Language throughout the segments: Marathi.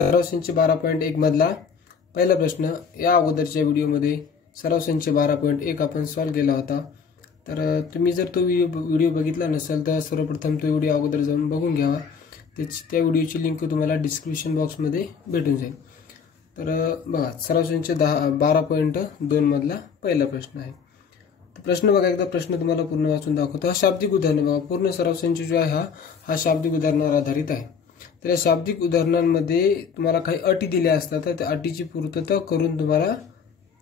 सराव संच 12.1 मधला पहिला प्रश्न या अगोदरच्या व्हिडिओमध्ये सराव संच 12.1 आपण सॉल्व्ह केला होता। तर तुम्ही जर तो व्हिडिओ बघितला नसेल तर सर्वप्रथम तो व्हिडिओ अगोदर जाऊन बघून घ्यावा। त्या व्हिडिओची लिंक तुम्हाला डिस्क्रिप्शन बॉक्समध्ये भेटून जाईल। तर बघा सराव संच 12.2 मधला पहिला प्रश्न आहे। तर प्रश्न बघा, एकदा प्रश्न तुम्हाला पूर्ण वाचून दाखवतो। हा शाब्दिक उदाहरण बघा, पूर्ण सराव संच जो आहे हा शाब्दिक उदाहरणावर आधारित आहे। तर या शाब्दिक उदाहरणांमध्ये तुम्हाला काही अटी दिल्या असतात, तर त्या अटीची पूर्तता करून तुम्हाला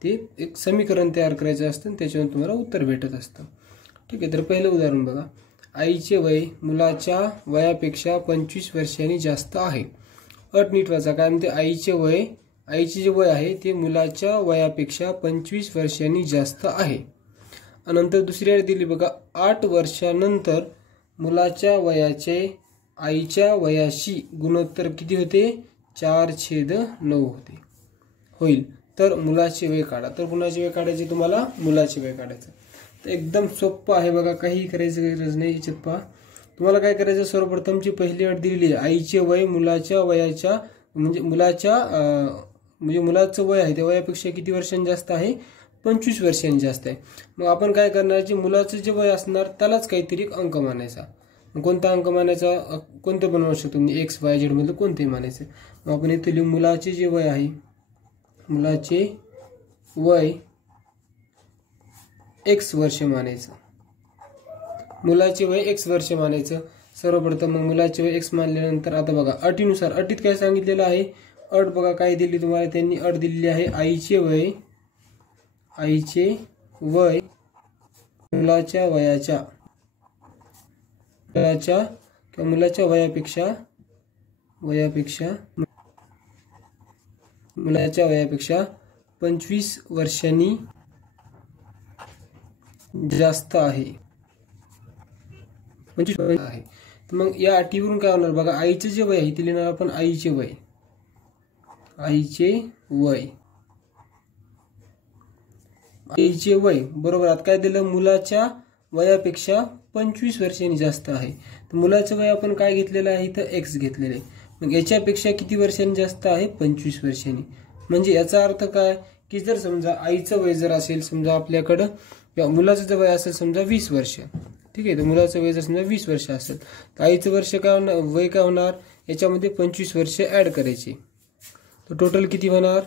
ते एक समीकरण तयार करायचं असतं आणि त्याच्यावर तुम्हाला उत्तर भेटत असतं। ठीक आहे, तर पहिलं उदाहरण बघा, आईचे वय मुलाच्या वयापेक्षा 25 वर्षांनी जास्त आहे। अट नीट वाचा, काय म्हणते, आईचे जे वय आहे ते मुलाच्या वयापेक्षा 25 वर्षांनी जास्त आहे। नंतर दुसरी अट दिली बघा, 8 वर्षानंतर मुलाच्या वयाचे आईच्या वयाशी गुणोत्तर किती होते, 4/9 होईल। तर मुलाचे वय काढा। तर कुणाचे वय काढायचे, तुम्हाला मुलाचे वय काढायचं। तर एकदम सोपं आहे बघा, काही करायचं गरज नाही। याच्यात पहा, तुम्हाला काय करायचं, सर्वप्रथमची पहिली अट दिलेली आहे, आईचे वय मुलाच्या वयाच्या म्हणजे मुलाचं वय आहे त्या वयापेक्षा किती वर्षांनी जास्त आहे, 25 वर्षांनी जास्त आहे। मग आपण काय करणार, जे मुलाचं जे वय असणार त्यालाच काहीतरी अंक मानायचा। कोणता अंक मानायचा, कोणते बनवू शकतो तुम्ही, XYZ मधलं कोणते मानायचं। मग आपण इथे लिहू, मुलाचे जे वय आहे, मुलाचे वय X वर्ष मानायचं, मुलाचे वय X वर्ष मानायचं। सर्वप्रथम मग मुलाचे वय X मानल्यानंतर आता बघा अटीनुसार, अटीत काय सांगितलेलं आहे, अट बघा काय दिली तुम्हाला, त्यांनी अट दिलेली आहे, आईचे वय मुलाच्या वयापेक्षा 25 वर्षांनी जास्त आहे, 25 आहे। तर मग या अटीवरून काय होणार बघा, आईचे जे वय आहे ते लिहिणार आपण, आईचे वय बरोबर। आता काय दिलं, मुलाच्या वयापेक्षा 25 वर्षांनी जास्त आहे। तर मुलाचं वय आपण काय घेतलेलं आहे, इथं X घेतलेलं आहे। मग याच्यापेक्षा किती वर्षांनी जास्त आहे, 25 वर्षांनी। म्हणजे याचा अर्थ काय, की जर समजा आईचं वय जर असेल, समजा आपल्याकडं मुलाचं जर वय असेल समजा 20 वर्ष, ठीक आहे, तर मुलाचं वय जर समजा 20 वर्ष असेल तर आईचं वर्ष काय होणार, वय काय होणार, याच्यामध्ये 25 वर्ष ऍड करायचे, तर टोटल किती होणार,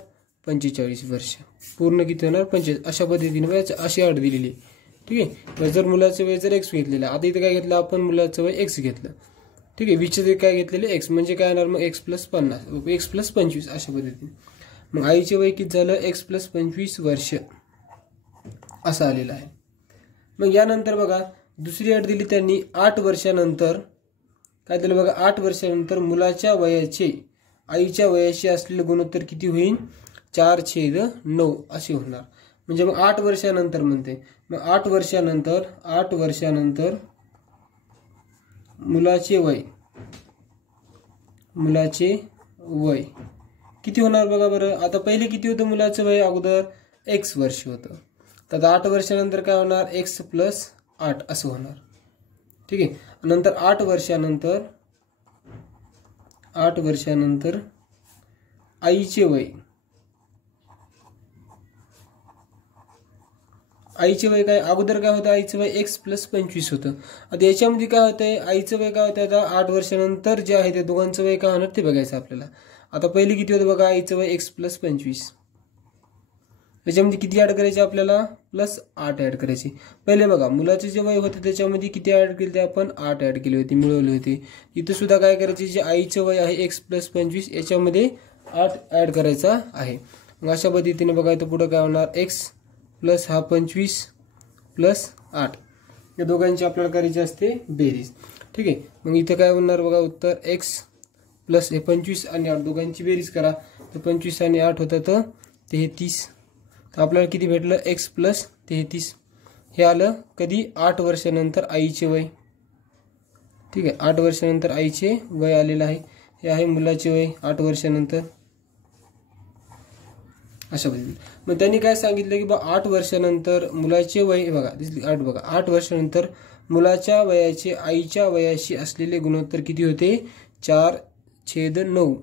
45 वर्ष। पूर्ण किती होणार, 25। अशा पद्धतीने अशी अट दिलेली आहे। ठीक आहे, जर मुलाचं वय जर X घेतलेलं, आता इथे काय घेतलं आपण, मुलाचं वय X घेतलं, ठीक आहे, 20चे काय घेतलेले X, म्हणजे काय होणार मग X+50 अशा पद्धतीने। मग आईचे वय किती झालं, X+25 वर्ष असं आलेलं आहे। मग यानंतर बघा दुसरी अट दिली त्यांनी, 8 वर्षानंतर काय दिलं बघा, 8 वर्षानंतर मुलाच्या वयाचे आईच्या वयाशी असलेले गुणोत्तर किती होईल, 4/9 असे होणार। म्हणजे मग 8 वर्षानंतर म्हणते, मग 8 वर्षानंतर मुलाचे वय किती होणार बघा बरं। आता पहिले किती होतं मुलाचं वय, अगोदर X वर्ष होतं, तर 8 वर्षानंतर काय होणार, X+8 असं होणार। ठीक आहे, नंतर 8 वर्षानंतर आईचे वय काय, अगोदर काय होतं, आईचं वय X+25 होतं। आता याच्यामध्ये काय होतंय, आईचं वय काय होतं, आता 8 वर्षानंतर जे आहे ते दोघांचं वय काय होणार ते बघायचं आपल्याला। आता पहिले किती होतं बघा, आईचं वय X+25, त्याच्यामध्ये किती ऍड करायचे आपल्याला, +8 ऍड करायचे। पहिले बघा मुलाचे जे वय होते त्याच्यामध्ये किती ऍड केले आपण, 8 ऍड केले होते, मिळवले होते। इथं सुद्धा काय करायचे, जे आईचं वय आहे X+25 याच्यामध्ये 8 ऍड करायचा आहे। मग अशा पद्धतीने बघा, इथं पुढे काय होणार, X प्लस हा 25 + 8 या दोघांची आपल्याला करायची असते बेरीज। ठीक आहे, मग इथं काय होणार बघा, उत्तर X प्लस हे 25 आणि 8 दोघांची बेरीज करा, तर 25 आणि 8 होतात 33। तर आपल्याला किती भेटलं, X+33 हे आलं कधी, 8 वर्षानंतर आईचे वय। ठीक आहे, 8 वर्षानंतर आईचे वय आलेलं आहे, हे आहे मुलाचे वय 8 वर्षानंतर अशा पद्धतीने। मग त्यांनी काय सांगितलं की 8 वर्षानंतर मुलाचे वय बघा, 8 बघा, 8 वर्षानंतर मुलाच्या वयाचे आईच्या वयाशी असलेले गुणोत्तर किती होते, 4/9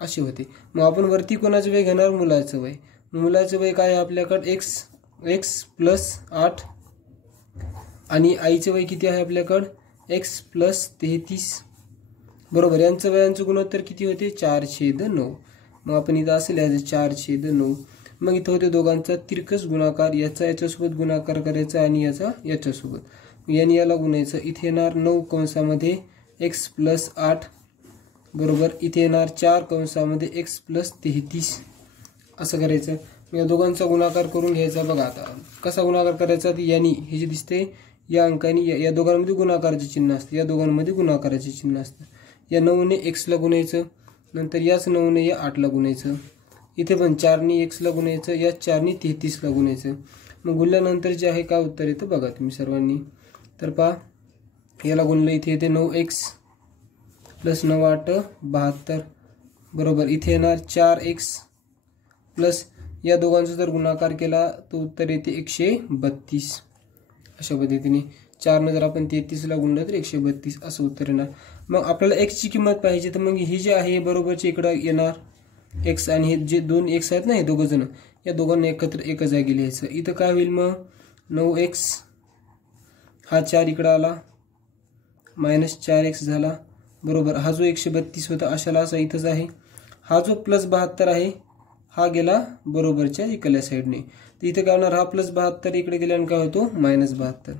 असे होते. मग आपण वरती कोणाचं वय घेणार? मुलाचं वय. मुलाचं वय काय आहे आपल्याकडे? एक्स प्लस 8 आणि आईचं वय किती आहे आपल्याकडं? एक्स प्लस 33 बरोबर. यांचं वयांचं गुणोत्तर किती होते? 4/9. मग आपण इथं असं लिहायचं 4/9. मग इथं होते दोघांचा तिरकस गुणाकार, याचा याच्यासोबत गुणाकार करायचा आणि याचा याच्यासोबत, याने याला गुणायचं. इथे येणार 9 कंसामध्ये एक्स प्लस 8 बरोबर. इथे येणार 4 कंसामध्ये एक्स प्लस 33 असं करायचं. या दोघांचा गुणाकार करून घ्यायचा. बघा आता कसा गुणाकार करायचा? यानी हे जे दिसते या अंकाने या दोघांमध्ये गुणाकाराचे चिन्ह असते, या दोघांमध्ये गुणाकाराचे चिन्ह असतं. या 9ने एक्सला गुणायचं, नंतर याच 9ने या 8ला गुणायचं. इथे पण 4ने एक्सला गुणायचं, या 4ने 33ला गुणायचं. मग गुणल्यानंतर जे आहे काय उत्तर येतं बघा तुम्ही सर्वांनी. तर पहा याला गुणलं, इथे येते 9x प्लस 9 8 72 बरोबर. इथे येणार 4x प्लस या दोघांचा जर गुणाकार केला तर उत्तर येते 132. अशा पद्धतीने 4ने जर आपण 33ला गुणलं तर 132 असं उत्तर येणार. मग आपल्याला x ची किंमत पाहिजे, तर मग ही जी आहे बरोबरची इकडं येणार x, आणि हे जे 2 x आहेत ना हे दोघं जण, या दोघांना एकत्र एका जागी लिहायचं. इथं काय होईल मग? 9x हा 4 इकडं आला मायनस 4x झाला बरोबर. हा जो 132 होता अशाला असा इथंच आहे. हा जो प्लस 72 आहे हा गेला बरोबरच्या इकडल्या साईडने, तर इथे काय होणार? हा प्लस 72 इकडे गेल्याने काय होतो? मायनस 72.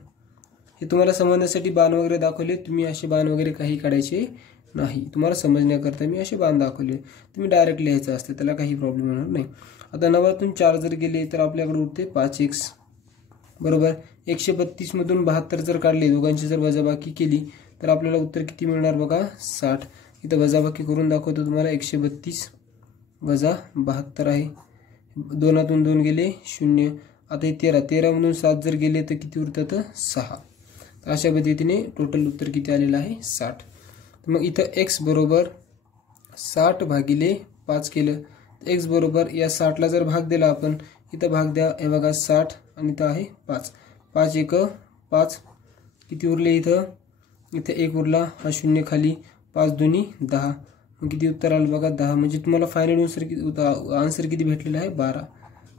हे तुम्हाला समजण्यासाठी बाण वगैरे दाखवले. तुम्ही असे बाण वगैरे काही काढायचे नाही, तुम्हाला समजण्याकरता मी असे बाण दाखवले. तुम्ही डायरेक्ट लिहायचं असतं, त्याला काही प्रॉब्लेम होणार नाही. आता 9तून 4 जर गेले तर आपल्याकडे उरते 5x बरोबर. 132 मधून 72 जर काढले, दोघांची जर वजाबाकी केली तर आपल्याला उत्तर किती मिळणार बघा? 60. इथं वजाबाकी करून दाखवतो तुम्हाला. 132 वजा 72 आहे, 2तून 2 गेले 0. आता हे 13 मधून 7 जर गेले तर किती उरतात? 6. तर अशा पद्धतीने टोटल उत्तर किती आलेलं आहे? 60. मग इथं x बरोबर 60 भागिले 5 केलं तर x बरोबर या 60ला जर भाग दिला आपण, इथं भाग द्या, हे बघा 60 आणि इथं आहे 5. 5 1 5 किती उरले? इथं 1 उरला, हा 0 खाली, 5 2 10. मग किती उत्तर आलं बघा? 10. म्हणजे तुम्हाला फायनल आन्सर किती भेटलेला आहे? 12.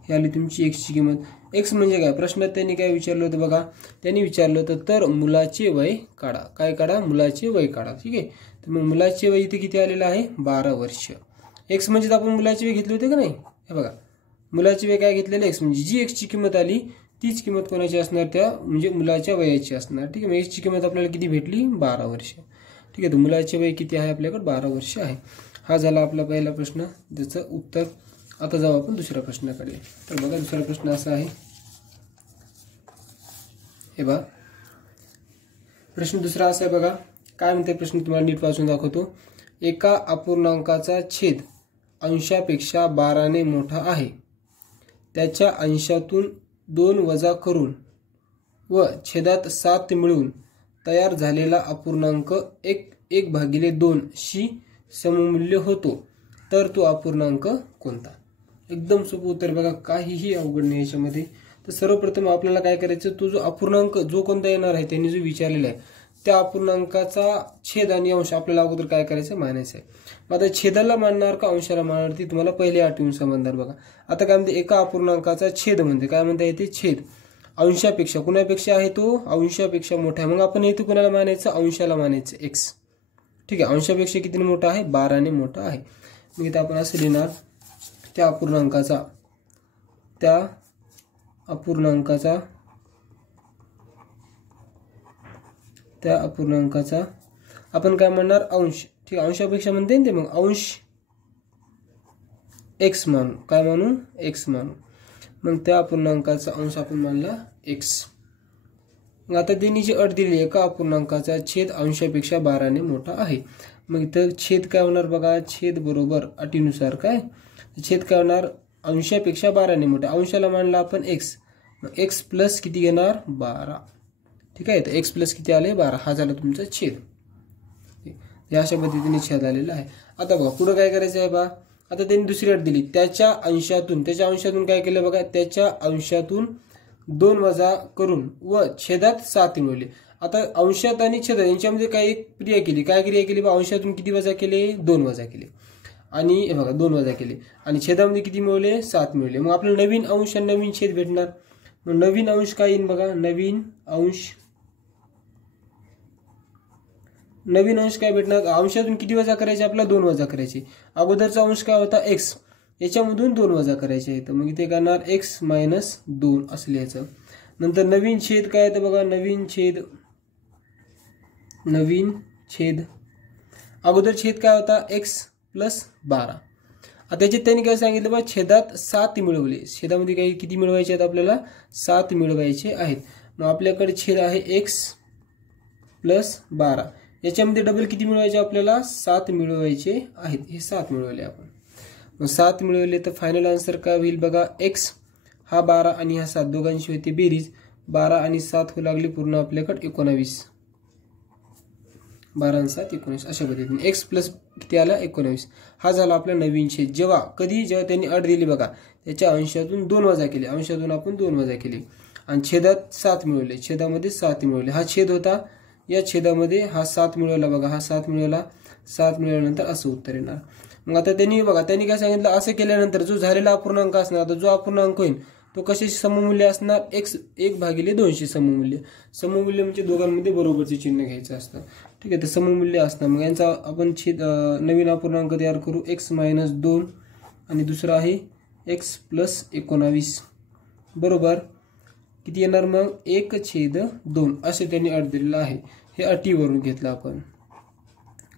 हे आली तुमची x ची किंमत. x म्हणजे काय? प्रश्नात त्यांनी काय विचारलं होतं बघा? त्यांनी विचारलं होतं तर मुलाचे वय काढा. काय काढा? मुलाचे वय काढा. ठीक आहे. तर मग मुलाचे वय इथे किती आलेलं आहे? 12 वर्ष. x म्हणजे आपण मुलाचे वय घेतले होते का नाही? हे बघा मुलाचे वय काय घेतलेलं? x म्हणजे जी x ची किंमत आली तीच किंमत कोणाची असणार? त्या म्हणजे मुलाच्या वयाची असणार. ठीक आहे. मग x ची किंमत आपल्याला किती भेटली? 12 वर्ष. ठीक आहे. तर मुलाचे वय किती आहे आपल्याकडे? 12 वर्ष आहे. हा झाला आपला पहिला प्रश्न, ज्याचं उत्तर. आता जाऊ आपण दुसऱ्या प्रश्नाकडे. तर बघा दुसरा प्रश्न असा आहे, हे बघा प्रश्न दुसरा असा आहे बघा. काय म्हणते प्रश्न? तुम्हाला नीट वाचून दाखवतो. एका अपूर्णांकाचा छेद अंशापेक्षा 12ने मोठा आहे. त्याच्या अंशातून 2 वजा करून व छेदात 7 मिळून तयार झालेला अपूर्णांक 1/2 शी सममूल्य होतो, तर तो अपूर्णांक कोणता? एकदम सोपं उत्तर बघा, काहीही अवघड नाही याच्यामध्ये. तर सर्वप्रथम आपल्याला काय करायचं? तो जो अपूर्णांक जो कोणता येणार आहे त्यांनी जो विचारलेला आहे त्या अपूर्णांकाचा छेद आणि अंश आपल्याला अगोदर काय करायचं? मानायचं आहे. मग आता छेदाला मानणार का अंशाला मानणार ती तुम्हाला पहिले आठवून समजणार बघा. आता काय म्हणते? एका अपूर्णांकाचा छेद म्हणजे काय म्हणता येते? छेद अंशापेक्षा, कुणापेक्षा आहे तो? अंशापेक्षा मोठा आहे. मग आपण इथे कुणाला मानायचं? अंशाला मानायचं, x. ठीक आहे. अंशापेक्षा कितीने मोठा आहे? 12ने मोठा आहे. मग इथे आपण असं लिहिणार त्या अपूर्णांकाचा आपण काय म्हणणार? अंश. ठीक आहे. अंशापेक्षा म्हणते ना ते, मग अंश x मानू. काय मानू? x मानू. मग त्या अपूर्णांकाचा अंश आपण मानला x. मग आता त्यांनी जी अट दिली, एका अपूर्णांकाचा छेद अंशापेक्षा 12ने मोठा आहे. मग इथं छेद काय होणार बघा? छेद बरोबर अटीनुसार काय? छेद काय होणार? अंशापेक्षा 12ने मोठा. अंशाला मानला आपण x. मग x प्लस किती घेणार? 12. ठीक आहे. तर x प्लस किती आले? 12. हा झाला तुमचा छेद. या अशा पद्धतीने छेद आलेला आहे. आता बघा पुढे काय करायचं आहे बा? आता त्यांनी दुसरी अट दिली, त्याच्या अंशातून काय केलं बघा? त्याच्या अंशातून 2 वजा करून व छेदात 7 मिळवले. आता अंशात आणि छेदात यांच्यामध्ये काय एक क्रिया केली. काय क्रिया केली बा? अंशातून किती वजा केले? 2 वजा केले. आणि हे बघा 2 वजा केले आणि छेदामध्ये किती मिळवले 7 मिळवले. मग आपल्याला नवीन अंश आणि नवीन छेद भेटणार. मग नवीन अंश काय येईल बघा, नवीन अंश काय भेटणार, अंशातून किती वजा करायचे आपल्याला 2 वजा करायचे. अगोदरचा अंश काय होता x, याच्यामधून 2 वजा करायचे आहे तर मग इथे करणार x - 2 असं लिहायचं. नंतर नवीन छेद काय आहे तर बघा नवीन छेद अगोदर छेद काय होता x + 12. आता त्याच्यात त्यांनी काय सांगितलं बघा छेदात 7 मिळवले. छेदामध्ये काही किती मिळवायचे आहेत आपल्याला 7 मिळवायचे आहेत. मग आपल्याकडे छेद आहे x + 12. याच्यामध्ये डबल किती मिळवायचे आपल्याला 7 मिळवायचे आहेत. हे 7 मिळवले आपण. मग 7 मिळवले तर फायनल आन्सर काय होईल बघा, x हा 12 आणि हा 7 दोघांची होती बेरीज. 12 आणि 7 होऊ लागली पूर्ण आपल्याकडे 19. 12 आणि 7 19 अशा पद्धतीने x प्लस किती आला 19. हा झाला आपला नवीन छेद. जेव्हा त्यांनी अट दिली बघा त्याच्या अंशातून 2 वजा केले, अंशातून आपण 2 वजा केले आणि छेदात 7 मिळवले, छेदामध्ये 7 मिळवले. हा छेद होता, या छेदामध्ये हा 7 मिळवला बघा, हा 7 मिळवला. 7 मिळवल्यानंतर असं उत्तर येणार. मग आता त्यांनी काय सांगितलं, असं केल्यानंतर जो झालेला अपूर्णांक असणार, आता जो अपूर्णांक होईल तो कशाशी सममूल्य असणार, x 1/2 सममूल्य. सममूल्य म्हणजे दोघांमध्ये बरोबरचे चिन्ह घ्यायचं असतं. ठीक आहे, तर सममूल्य असणार. मग यांचा आपण नवीन अपूर्णांक तयार करू, x - 2 आणि दुसरा आहे x + 19 बरोबर किती येणार मग 1/2 असे त्यांनी अट दिलेलं आहे. हे अटीवरून घेतलं आपण,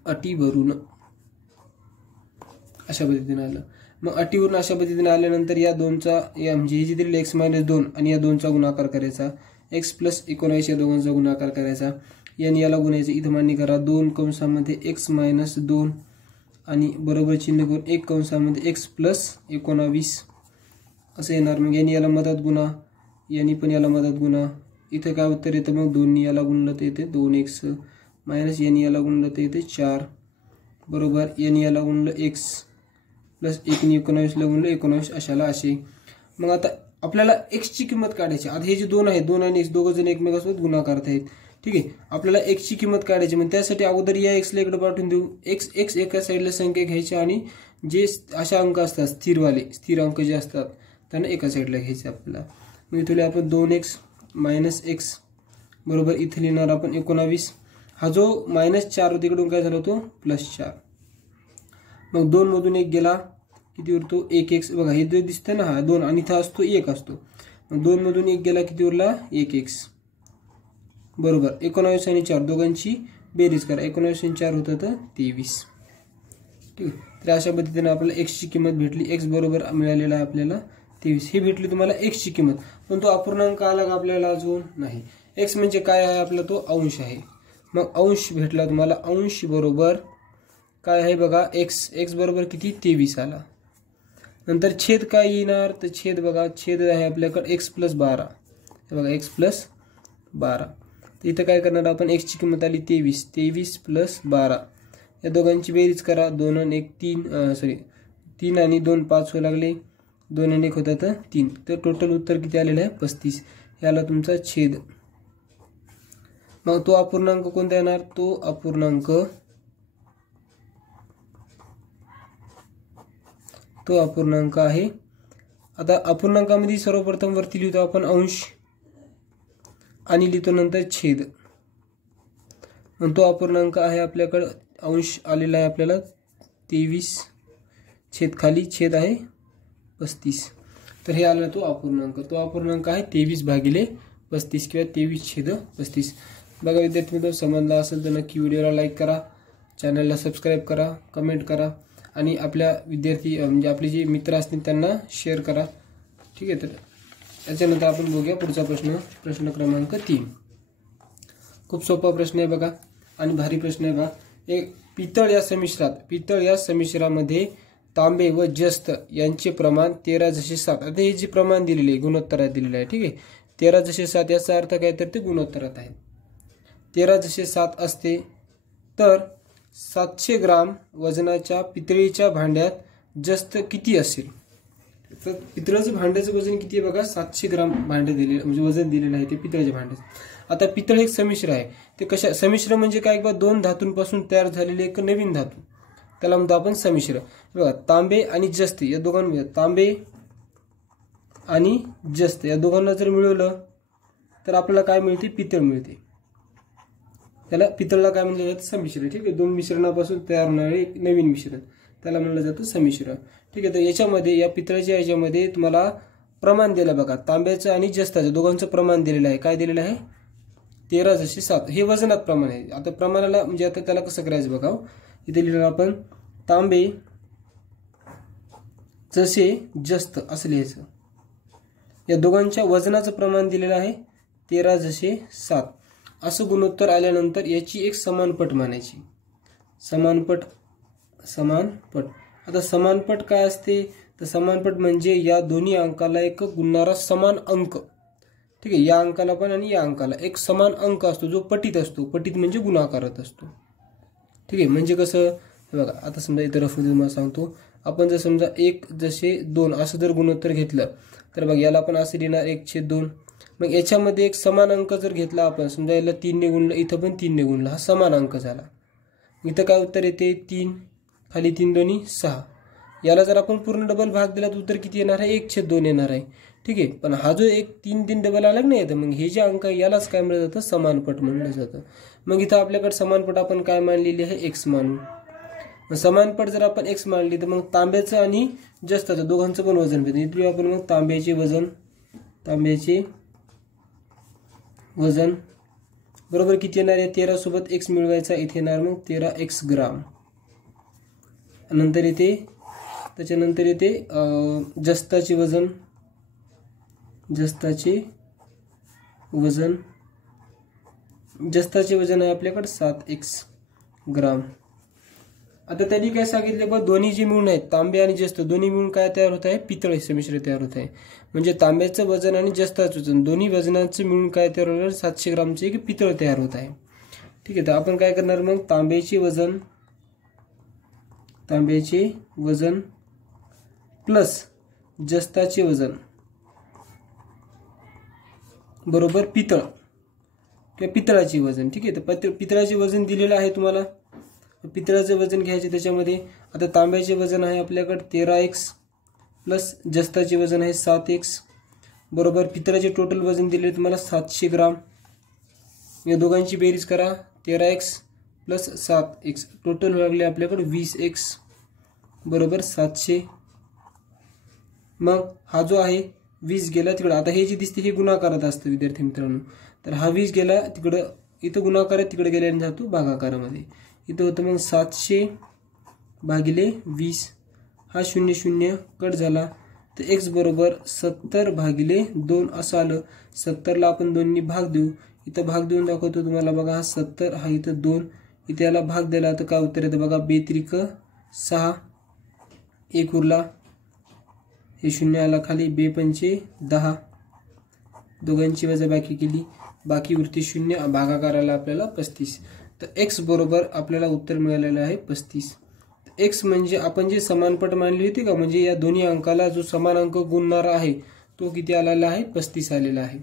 अटीवरून अशा पद्धतीने आलं. मग अटीवरून अशा पद्धतीने आल्यानंतर या दोनचा म्हणजे ही जी दिलेली x - 2 आणि या दोनचा गुणाकार करायचा, x + 19 या दोघांचा गुणाकार करायचा, याला गुणायचं. इथं मांडणी करा 2 कंसामध्ये x - 2 आणि बरोबर चिन्ह करून 1 कंसामध्ये x + 19 असं येणार. मग याला मदत गुणा, यानी पण याला मदत गुणा. इथं काय उत्तर येतं मग 2 याला गुणलं तर येते 2x मायनस यानी याला गुणलं तर येते 4 बरोबर. यानी याला गुणलं x प्लस 1 ने 19 ला गुणलं 19 अशाला असे. मग आता आपल्याला x ची किंमत काढायची. आता हे जे 2 आहे 2 आणि x दोघं जण एकमेकांसोबत गुणाकार करत आहेत. ठीक आहे, आपल्याला x ची किंमत काढायची. मग त्यासाठी अगोदर या x ला इकडे पाठवून देऊ. x एका साईडला संख्या घ्यायची आणि जे अशा अंक असतात स्थिर अंक जे असतात त्यांना एका साईडला घ्यायचे आपल्याला. मग इथे आपण 2x - x बरोबर इथे लिहिणार आपण 19. हा जो -4 होता इकडून काय झाला तो +4. मग 2 मधून 1 गेला किती उरतो 1x. बघा हे जे दिसतं ना हा 2 आणि इथं असतो 1 असतो. मग 2 मधून 1 गेला किती उरला 1x बरोबर. 19 आणि 4 दोघांची बेरीज करा, 19 आणि 4 होतं तर 23. ठीक आहे, तर अशा पद्धतीने आपल्याला x ची किंमत भेटली. x बरोबर मिळालेला आहे आपल्याला 23. ही भेटली तुम्हाला x ची किंमत. पण तो अपूर्णांक आला का आपल्याला अजून नाही. x म्हणजे काय आहे आपला तो अंश आहे. मग अंश भेटला तुम्हाला. अंश बरोबर काय आहे बघा x बरोबर किती 23 आला. नंतर छेद काय येणार तर छेद बघा छेद आहे आपल्याकडे x + 12. हे बघा x + 12. तर इथं काय करणार आपण x ची किंमत आली 23. 23 + 12 या दोघांची बेरीज करा. 2 आणि 1 3 3 आणि 2 5 होऊ लागले. 2 आणि 1 होता तर 3. तर टोटल उत्तर किती आलेलं आहे 35. याला तुमचा छेद. मग तो अपूर्णांक कोणता येणार तो अपूर्णांक आहे. आता अपूर्णांकामध्ये सर्वप्रथम वरती लिहितो आपण अंश आणि लिहितो नंतर छेद. मग तो अपूर्णांक आहे आपल्याकडे अंश आलेला आहे आपल्याला 23 छेद खाली छेद आहे 35. तर हे आला तो अपूर्णांक. तो अपूर्णांक आहे 23/35 किंवा 23/35. बघा विद्यार्थी मित्रांनो, समजला असेल तर नक्की व्हिडिओला लाईक करा, चॅनलला सबस्क्राईब करा, कमेंट करा आणि आपल्या विद्यार्थी म्हणजे आपले जे मित्र असतील त्यांना शेअर करा. ठीक आहे, तर त्याच्यानंतर आपण बघूया पुढचा प्रश्न क्रमांक 3. खूप सोपा प्रश्न आहे बघा आणि भारी प्रश्न आहे बघा. एक पितळ या संमिश्रामध्ये तांबे व जस्त यांचे प्रमाण 13:7. आता हे जे प्रमाण दिलेले आहे गुणोत्तरात दिलेले आहे. ठीक आहे, 13:7 याचा अर्थ काय तर ते गुणोत्तरात आहे. 13:7 असते तर 700 ग्राम वजनाच्या पितळीच्या भांड्यात जस्त किती असेल. तर पितळाचं भांड्याचं वजन किती आहे बघा 700 ग्राम भांडे दिलेलं म्हणजे वजन दिलेलं आहे ते पितळेच्या भांड्याचं. आता पितळ एक संमिश्र आहे. ते कशा संमिश्र म्हणजे काय बघा 2 धातूंपासून तयार झालेले एक नवीन धातू. त्याला म्हणतो आपण संमिश्र. बघा तांबे आणि जस्त या दोघांमध्ये, तांबे आणि जस्त या दोघांना जर मिळवलं तर आपल्याला काय मिळते, पितळ मिळते. त्याला पितळला काय म्हणलं जातं, संमिश्र. ठीक आहे, दोन मिश्रणापासून तयार होणारे एक नवीन मिश्रण त्याला म्हणलं जातं संमिश्र. ठीक आहे, तर याच्यामध्ये या पितळाच्या याच्यामध्ये तुम्हाला प्रमाण दिलं बघा, तांब्याचं आणि जस्ताचं दोघांचं प्रमाण दिलेलं आहे. काय दिलेलं आहे, 13:7. हे वजनात प्रमाण आहे. आता प्रमाणाला म्हणजे आता त्याला कसं करायचं बघा, इथे लिहिलं आपण तांबे जसे जस्त असं लिहायचं. या दोघांच्या वजनाचं प्रमाण दिलेलं आहे 13:7. असं गुणोत्तर आल्यानंतर याची एक समानपट मानायची. समानपट. आता समानपट काय असते, तर समानपट म्हणजे या दोन्ही अंकाला एक गुणणारा समान अंक. ठीक आहे, या अंकाला पण आणि या अंकाला एक समान अंक असतो जो पटीत असतो. पटीत म्हणजे गुणाकारात असतो. ठीक आहे, म्हणजे कसं बघा, आता समजा इतर तुम्हाला सांगतो, आपण जर समजा 1:2 असं जर गुणोत्तर घेतलं तर बघ याला आपण असं लिहिणार 1/2. मग याच्यामध्ये एक समान अंक जर घेतला आपण, समजा याला 3 ने गुणलं, इथं पण 3 ने गुणलं, हा समान अंक झाला. इथं काय उत्तर येते 3, खाली 3 2 6. याला जर आपण पूर्ण डबल भाग दिला तर उत्तर किती येणार आहे, 1/2 येणार आहे. ठीक आहे, पण हा जो 3 डबल आला नाही येतं, मग हे जे अंक आहे यालाच काय म्हणलं जातं, समानपट म्हणलं जातं. मग इथं आपल्याकडे समानपट आपण काय मानलेली आहे, x मानू. समानपट जर आपण x मानली तर मग तांब्याचं आणि जस्ताचं दोघांचं पण वजन भेटतं. इथे आपण मग तांब्याचे वजन बरोबर किती येणार आहे, 13 सोबत x मिळवायचा, इथे येणार मग 13x ग्राम. नंतर येते त्याच्यानंतर येते जस्ताचे वजन आहे आपल्याकडे 7x ग्राम. आता त्यांनी काय सांगितले बघ, दोन्ही जे मिळून आहेत तांबे आणि जस्त दोन्ही मिळून काय तयार होत आहे, पितळ संमिश्र तयार होत आहे. म्हणजे तांब्याचं वजन आणि जस्ताचं वजन दोन्ही वजनांचं मिळून काय तयार होणार, 700 ग्रामचे एक पितळ तयार होत आहे. ठीक आहे, तर आपण काय करणार मग, तांब्याचे वजन प्लस जस्ताचे वजन बरोबर पितळ किंवा पितळाचे वजन. ठीक आहे, तर पितळाचे वजन दिलेलं आहे तुम्हाला, पितळाचे वजन घ्यायचे. त्याच्यामध्ये आता तांब्याचे वजन आहे आपल्याकडे 13x प्लस जस्ताचे वजन आहे 7x बरोबर पितळाचे टोटल वजन दिले तुम्हाला 700 ग्राम. या दोघांची बेरीज करा, 13x प्लस 7x टोटल लागले आपल्याकडे 20x बरोबर 700. मग हा जो आहे 20 गेला तिकडं. आता हे जे दिसते हे गुणाकारात असतं विद्यार्थी मित्रांनो. तर हा 20 गेला तिकडं, इथं गुणाकारात तिकडे गेल्याने जातो भागाकारामध्ये. इथं होतं मग 700 भागिले 20. हा 0 0 कट झाला तर x बरोबर 70 भागिले 2 असं आलं. 70ला आपण 2 ने भाग देऊ. इथं भाग देऊन दाखवतो तुम्हाला बघा, हा 70 हा इथं 2, इथे याला भाग दिला तर काय उत्तर येतं बघा, 2 6 1 उरला, हे 0 आला खाली, 2 पंचे 10. दोघांची वजाबाकी केली, बाकी उरते 0, भागाकाराला आपल्याला 35. तर x बरोबर आपल्याला उत्तर मिळालेलं आहे 35. x म्हणजे आपण जे समानपट मानली होती का, म्हणजे या दोन्ही अंकाला जो समान अंक गुणणारा आहे तो किती आलेला आहे, 35 आलेला आहे.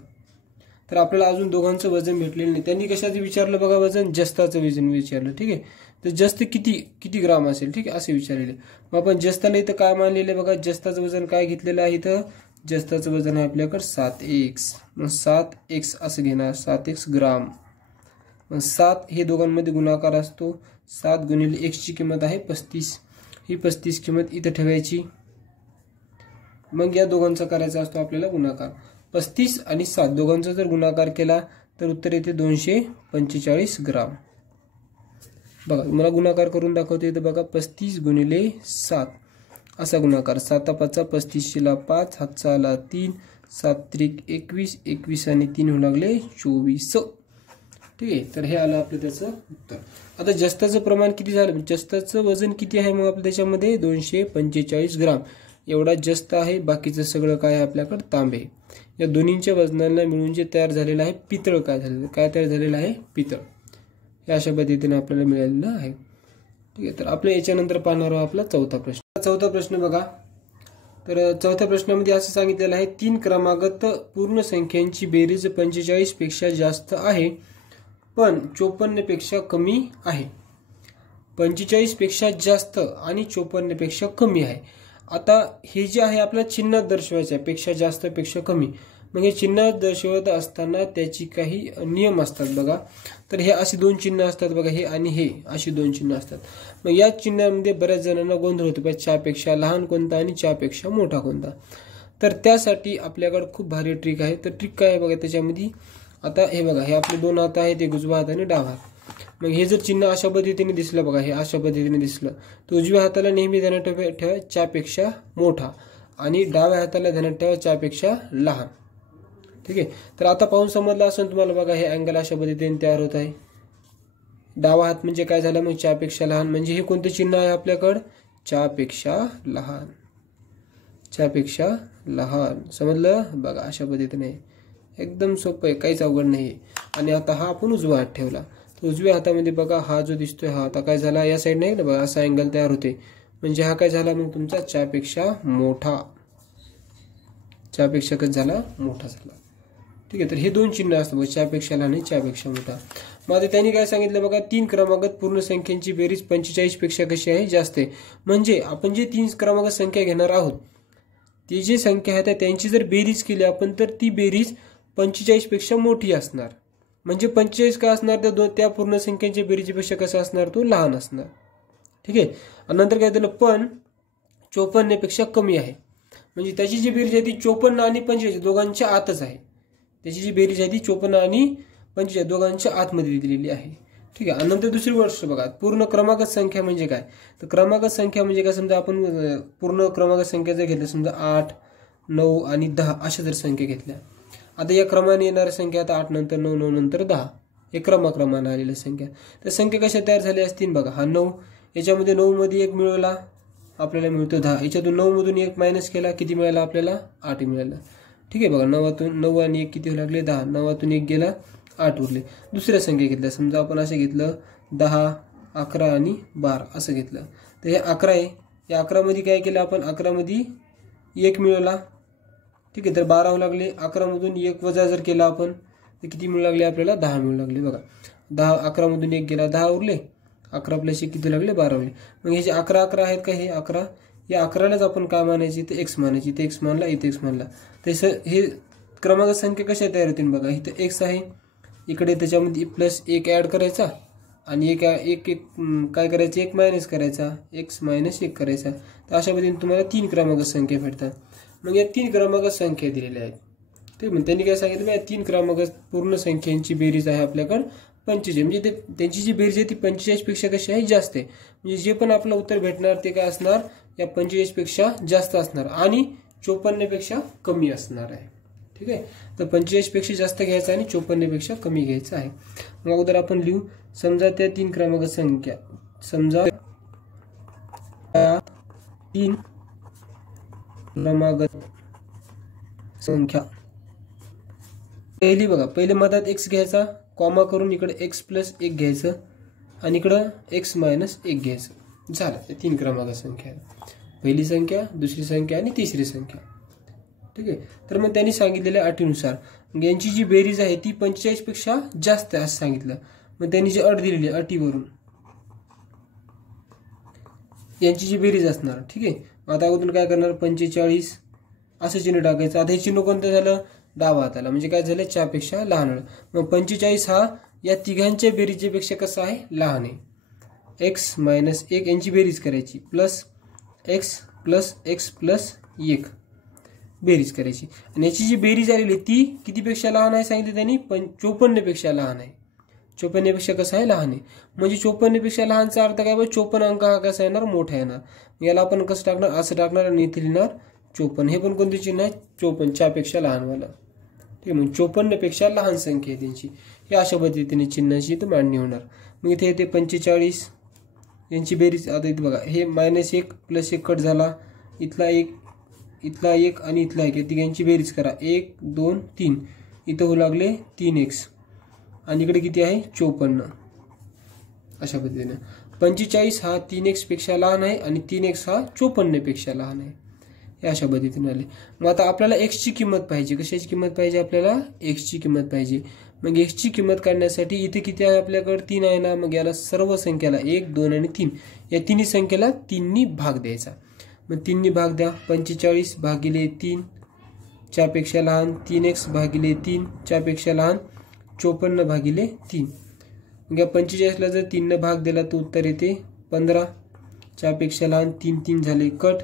तर आपल्याला अजून दोघांचं वजन भेटलेलं नाही. त्यांनी कशाचं विचारलं बघा, वजन जस्ताचं वजन विचारलं. ठीक आहे, तर जस्त किती ग्राम असेल, ठीक आहे असे विचारलेले. मग आपण जस्ताला इथं काय मानलेलं बघा, जस्ताचं वजन काय घेतलेलं आहे, इथं जस्ताचं वजन आहे आपल्याकडे 7x. मग 7x असं घेणार, 7x ग्राम. मग 7 हे दोघांमध्ये गुणाकार असतो, 7 गुणिले x ची किंमत आहे 35. ही 35 किंमत इथं ठेवायची. मग या दोघांचा करायचा असतो आपल्याला गुणाकार. 35 आणि 7 दोघांचा जर गुणाकार केला तर उत्तर येते 245 ग्राम. बघा मला गुणाकार करून दाखवते, इथं बघा 35 गुणिले 7 असा गुणाकार. 7 5 35 ला 5 हातचा आला 3, 7 त्रिक 21, 21 आणि 3 होऊ लागले 24. ठीक आहे, तर हे आलं आपलं त्याचं उत्तर. आता जस्ताचं प्रमाण किती झालं, जस्ताचं वजन किती आहे मग आपल्या त्याच्यामध्ये 245 ग्राम एवढा जस्त आहे. बाकीचं सगळं काय आहे आपल्याकडे तांबे. या दोन्हींच्या वजनाला मिळून जे तयार झालेलं आहे पितळ काय तयार झालेलं आहे, पितळ. या अशा पद्धतीने आपल्याला मिळालेलं आहे. ठीक आहे, तर आपल्या याच्यानंतर पाहणार आहोत आपला चौथा प्रश्न. चौथा प्रश्न बघा, तर चौथ्या प्रश्नामध्ये असं सांगितलेलं आहे, 3 क्रमागत पूर्ण संख्यांची बेरीज 45 पेक्षा जास्त आहे पण 54 पेक्षा कमी आहे. 45 पेक्षा जास्त आणि 54 पेक्षा कमी आहे. आता हे जे आहे आपल्याला चिन्हात दर्शवायचं आहे, पेक्षा जास्त पेक्षा कमी. मग हे चिन्ह दर्शवत असताना त्याची काही नियम असतात बघा. तर हे अशी दोन चिन्ह असतात बघा, हे आणि हे अशी दोन चिन्ह असतात. मग या चिन्हांमध्ये बऱ्याच जणांना गोंधळ होतो, चहापेक्षा लहान कोणता आणि चहापेक्षा मोठा कोणता. तर त्यासाठी आपल्याकडे खूप भारी ट्रिक आहे. तर ट्रिक काय आहे बघा त्याच्यामध्ये. आता हे बघा, हे आपले दोन हात आहेत, एक उजवा हात आणि डावा हात. मग हे जर चिन्ह अशा पद्धतीने दिसलं बघा, हे अशा पद्धतीने दिसलं तर उजव्या हाताला नेहमी ध्यानात ठेवा चहापेक्षा मोठा आणि डाव्या हाताला ध्यानात ठेवा चहापेक्षा लहान. ठीक आहे. तर आता पाहून समजलं असेल तुम्हाला बघा, हे अँगल अशा पद्धतीने तयार होत आहे. डावा हात म्हणजे काय झालं, मग चहापेक्षा लहान, म्हणजे हे कोणतं चिन्ह आहे आपल्याकडं, चहापेक्षा लहान. चहापेक्षा लहान, समजलं बघा. अशा पद्धतीने एकदम सोपं आहे, काहीच अवघड नाही. आणि आता हा आपण उजवा हात ठेवला, तर उजव्या हातामध्ये बघा हा जो दिसतोय हा आता काय झाला, या साईड नाही ना बघा, असा अँगल तयार होते. म्हणजे हा काय झाला मग तुमचा चहापेक्षा मोठा. चहापेक्षा कच झाला, मोठा झाला. ठीक आहे. तर हे दोन चिन्ह असतात, चहापेक्षा लहान आणि चहापेक्षा मोठा. मग आता त्यांनी काय सांगितलं बघा, 3 क्रमांकात पूर्ण संख्यांची बेरीज 45 पेक्षा कशी आहे, जास्त आहे. म्हणजे आपण जे 3 क्रमांक संख्या घेणार आहोत, ती जी संख्या आहे त्यांची जर बेरीज केली आपण, तर ती बेरीज 45 पेक्षा मोठी असणार. म्हणजे 45 काय असणार, त्या पूर्ण संख्यांच्या बेरीजपेक्षा कसं असणार, तो लहान असणार. ठीक आहे. आणि नंतर काय झालं, पण 54 पेक्षा कमी आहे. म्हणजे त्याची जी बेरीज आहे ती 54 आणि 45 दोघांच्या आतच आहे. त्याची जी बेरीज आहे ती 54 आणि 45 दोघांच्या आतमध्ये दिलेली आहे. ठीक आहे. आणि नंतर दुसरी गोष्ट बघा, पूर्ण क्रमांक संख्या म्हणजे काय, तर क्रमांक संख्या म्हणजे काय, समजा आपण पूर्ण क्रमांक संख्या जर घेतल्या, समजा 8, 9 आणि 10 अशा जर संख्या घेतल्या. आता या क्रमाने येणाऱ्या संख्या, आता 8 नंतर 9, 9 नंतर 10, हे क्रमाक्रमाने आलेल्या संख्या. तर संख्या कशा तयार झाल्या असतील बघा, हा 9, याच्यामध्ये 9 मध्ये 1 मिळवला आपल्याला मिळतो 10. याच्यातून 9 मधून 1 मायनस केला, किती मिळाला आपल्याला, 8 मिळाला. ठीक आहे. बघा 9 आणि 1 किती लागले, 10. 9 1 गेला, 8 उरले. दुसऱ्या संख्या घेतल्या, समजा आपण असं घेतलं 10, 11 आणि 12 असं घेतलं. तर हे 11 आहे. या 11 मध्ये काय केलं आपण, 11 मध्ये 1 मिळवला. ठीक आहे. तर 12 लागले. 11 मधून 1 वजा जर केला आपण, तर किती मिळू लागले आपल्याला, 10 मिळू लागले. बघा 10, 11 मधून 1 गेला, 10 उरले. 11 प्लस 1 किती लागले, 12 उरले. मग हे जे 11 11 आहेत का, हे 11, या 11लाच आपण काय मानायची, तर एक्स मानायची. इथे एक्स मानला, इथे एक्स मानला. तसं हे क्रमांक संख्या कशा तयार होतील बघा, इथं एक्स आहे, इकडे त्याच्यामध्ये प्लस 1 ॲड करायचा आणि एक काय करायचं, 1 मायनस करायचा, एक्स मायनस 1 करायचा. तर अशा पद्धतीने तुम्हाला 3 क्रमांक संख्या भेटतात. मग या 3 क्रमांक संख्या दिलेल्या आहेत. ठीक आहे. त्यांनी काय सांगितलं, या 3 क्रमांक पूर्ण संख्यांची बेरीज आहे आपल्याकडे 45. म्हणजे त्यांची जी बेरीज आहे ती 45 पेक्षा कशी आहे, जास्त आहे. म्हणजे जे पण आपलं उत्तर भेटणार ते काय असणार, या 45 पेक्षा जास्त असणार आणि 54 पेक्षा कमी असणार आहे. ठीक आहे. तर 45 पेक्षा जास्त घ्यायचं आणि 54 पेक्षा कमी घ्यायचं आहे. मग अगोदर आपण लिहू, समजा त्या 3 क्रमांक संख्या, समजा 3 क्रमांक संख्या. पहिली बघा, पहिले मधात एक्स घ्यायचा, कॉमा करून इकडे एक्स प्लस 1 घ्यायचं आणि इकडं एक्स मायनस 1 घ्यायचं. झालं. ते 3 क्रमांक संख्या, पहिली संख्या, दुसरी संख्या आणि तिसरी संख्या. ठीक आहे. तर मग त्यांनी सांगितलेल्या अटीनुसार यांची जी बेरीज आहे ती 45 पेक्षा जास्त आहे असं सांगितलं. मग त्यांनी जी अट दिलेली, अटीवरून यांची जी बेरीज असणार. ठीक आहे. आता अगोदर काय करणार, 45 असं चिन्ह टाकायचं. आता हे चिन्ह कोणतं झालं, डावा हाताला, म्हणजे काय झालं, चहापेक्षा लहान. मग 45 हा या तिघांच्या बेरीजेपेक्षा कसा आहे, लहान आहे. एक्स मायनस 1 यांची बेरीज करायची, plus x plus x plus 1 बेरीज करायची. आणि याची जी बेरीज आलेली ती कितीपेक्षा लहान आहे सांगितलं त्यांनी, 54 पेक्षा लहान आहे. 54 पेक्षा कसं आहे, लहान आहे. म्हणजे 54 पेक्षा लहानचा अर्थ काय, 54 अंक हा कसा येणार, मोठा येणार. याला आपण कसं टाकणार, असं टाकणार आणि इथे लिहिणार 54. हे पण कोणते चिन्ह आहे, 54, चहापेक्षा लहानवाला. ठीक आहे. मग 54 पेक्षा लहान संख्या आहे त्यांची. हे अशा पद्धतीने चिन्हाची इथं मांडणी होणार. मग इथे येते 45 यांची बेरीज. आता इथे बघा, हे -1 प्लस 1 कट झाला, इथला 1, इथला 1 आणि इथला 1, या तिघांची बेरीज करा, 1 2 3, इथं होऊ लागले 3x आणि इकडे किती आहे, 54. अशा पद्धतीने 45 हा 3x पेक्षा लहान आहे आणि 3x हा 54 पेक्षा लहान आहे. हे अशा पद्धतीने आले. मग आता आपल्याला एक्सची किंमत पाहिजे. कशाची किंमत पाहिजे आपल्याला? एक्सची किंमत पाहिजे. मग एक्सची किंमत काढण्यासाठी इथे किती आहे आपल्याकडे? 3 आहे ना. मग याला सर्व संख्याला 1, 2 आणि 3 या तिन्ही संख्येला 3 नी भाग द्यायचा. मग 3 नी भाग द्या. 45 भागिले 3 4पेक्षा लहान, 3x भागिले 3 4पेक्षा लहान, 54 भागिले 3. मग या 45ला जर 3 ने भाग दिला तर उत्तर येते 15. 4पेक्षा लहान, 3 3 झाले कट.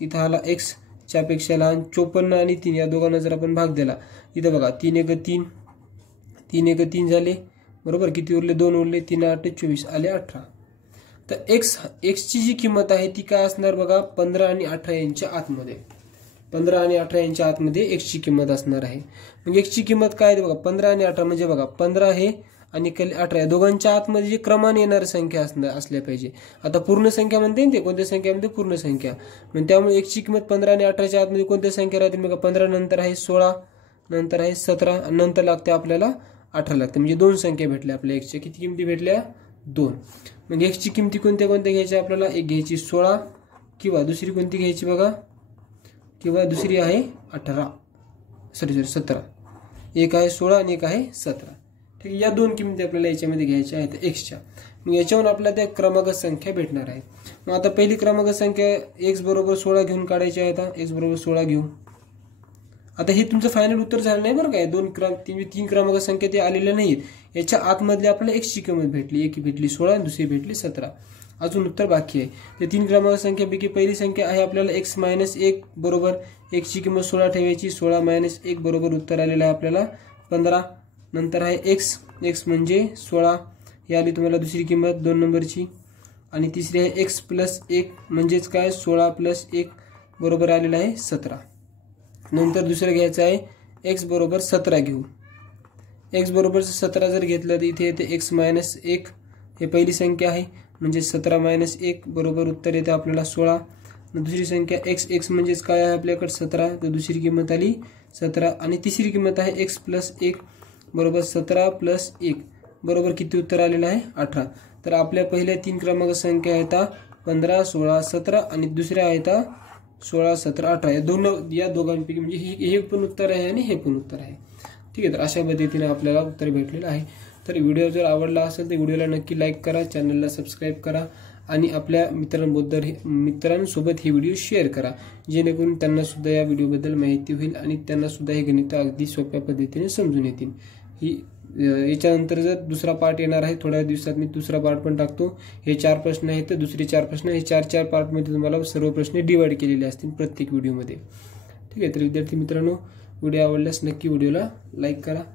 इथं आला x 4पेक्षा लहान, 54 आणि 3 या दोघांना जर आपण भाग दिला, इथं बघा 3 1 3 3 1 3 झाले बरोबर. किती उरले? 2 उरले. 3 8 24 आले 18. तर एक्सची जी किंमत आहे ती काय असणार बघा? 15 आणि 18 यांच्या आतमध्ये. 15 आणि 18 यांच्या आतमध्ये एक्सची किंमत असणार आहे. मग एक्सची किंमत काय आहे बघा? 15 आणि 18 म्हणजे बघा 15 आहे आणि 18 या दोघांच्या आतमध्ये जी क्रमाने येणारी संख्या असल्या पाहिजे. आता पूर्ण संख्या म्हणते ते कोणत्या संख्यामध्ये? पूर्ण संख्या. म्हणजे त्यामुळे एक्सची किंमत 15 आणि 18च्या आतमध्ये कोणत्या संख्या राहतील बघा? 15 नंतर आहे 16, नंतर आहे 17 आणि नंतर लागते आपल्याला 18 लागते. म्हणजे 2 संख्या भेटल्या आपल्या एक्सच्या. किती किमती भेटल्या? 2. मग एक्सची किमती कोणत्या कोणत्या घ्यायच्या आपल्याला? एक घ्यायची 16 किंवा दुसरी कोणती घ्यायची बघा? किंवा दुसरी आहे 17. एक आहे 16 आणि एक आहे 17. ठीक आहे. या 2 किमती आपल्याला याच्यामध्ये घ्यायच्या आहेत एक्सच्या. मग याच्यावरून आपल्याला त्या क्रमांक संख्या भेटणार आहे. मग आता पहिली क्रमांक संख्या x बरोबर 16 घेऊन काढायची आहे. आता x बरोबर 16 घेऊ. आता हे तुमचं फायनल उत्तर झालं नाही बरं काय? 3 क्रमांक संख्या ते आलेल्या नाहीत. याच्या आतमधली आपल्याला एक्सची किंमत भेटली. एक भेटली 16 आणि दुसरी भेटली 17. अजून उत्तर बाकी आहे. ते 3 क्रमांक संख्येपैकी पहिली संख्या आहे आपल्याला x - 1 बरोबर x ची किंमत 16 ठेवायची. 16 - 1 बरोबर उत्तर आलेलं आहे आपल्याला 15. नंतर आहे x म्हणजे 16 ही आली तुम्हाला दुसरी किंमत 2 नंबरची. आणि तिसरी आहे x + 1 म्हणजेच काय? 16 + 1 बरोबर आलेलं आहे 17. नंतर दुसरं घ्यायचं आहे x बरोबर 17 घेऊ. x बरोबर 17 जर घेतलं तर इथे येते x - 1 हे पहिली संख्या आहे. म्हणजे 17 - 1 बरोबर उत्तर येते आपल्याला 16. दुसरी संख्या x म्हणजेच काय आहे आपल्याकडे? 17. तर दुसरी किंमत आली 17. आणि तिसरी किंमत आहे x + 1 बरोबर 17 + 1 बरोबर किती उत्तर आलेलं आहे? 18. तर आपल्या पहिल्या 3 क्रमांक संख्या आहेत 15 16 17 आणि दुसऱ्या आहेत 16 17 18. या दोघांपैकी म्हणजे हे पण उत्तर आहे आणि हे पण उत्तर आहे. ठीक आहे. तर अशा पद्धतीने आपल्याला उत्तर भेटलेलं आहे. तर व्हिडिओ जर आवडला असेल तर व्हिडिओला नक्की लाईक करा, चॅनलला सबस्क्राईब करा आणि आपल्या मित्रांसोबत हे व्हिडिओ शेअर करा, जेणेकरून त्यांना सुद्धा या व्हिडिओबद्दल माहिती होईल आणि त्यांना सुद्धा हे गणित अगदी सोप्या पद्धतीने समजून येतील. याच्यानंतर जर दुसरा पार्ट येणार आहे, थोड्या दिवसात मी दुसरा पार्ट पण टाकतो. हे 4 प्रश्न आहेत तर दुसरे 4 प्रश्न हे 4 पार्टमध्ये तुम्हाला सर्व प्रश्न डिवाइड केलेले असतील प्रत्येक व्हिडिओमध्ये. ठीक आहे. तर विद्यार्थी मित्रांनो, व्हिडिओ आवडल्यास नक्की व्हिडिओला लाईक करा.